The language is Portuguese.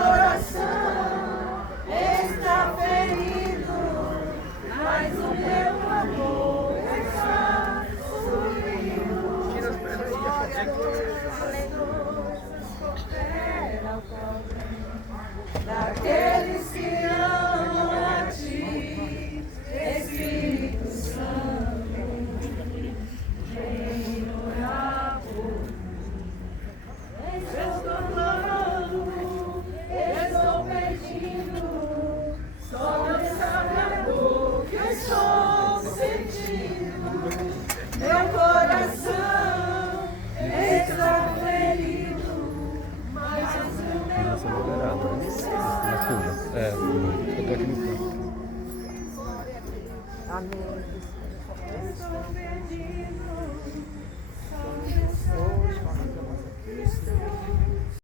coração está ferido, mas o meu amor está subindo. Glória a Deus, supera o problema daqueles que amam a Ti, Espírito Santo. Vem orar por mim. Estou clamando, estou pedindo, só Deus sabe a dor que eu estou sentindo. Meu coração está ferido, mas o meu amor está. Eu tô aqui no canto. Amém.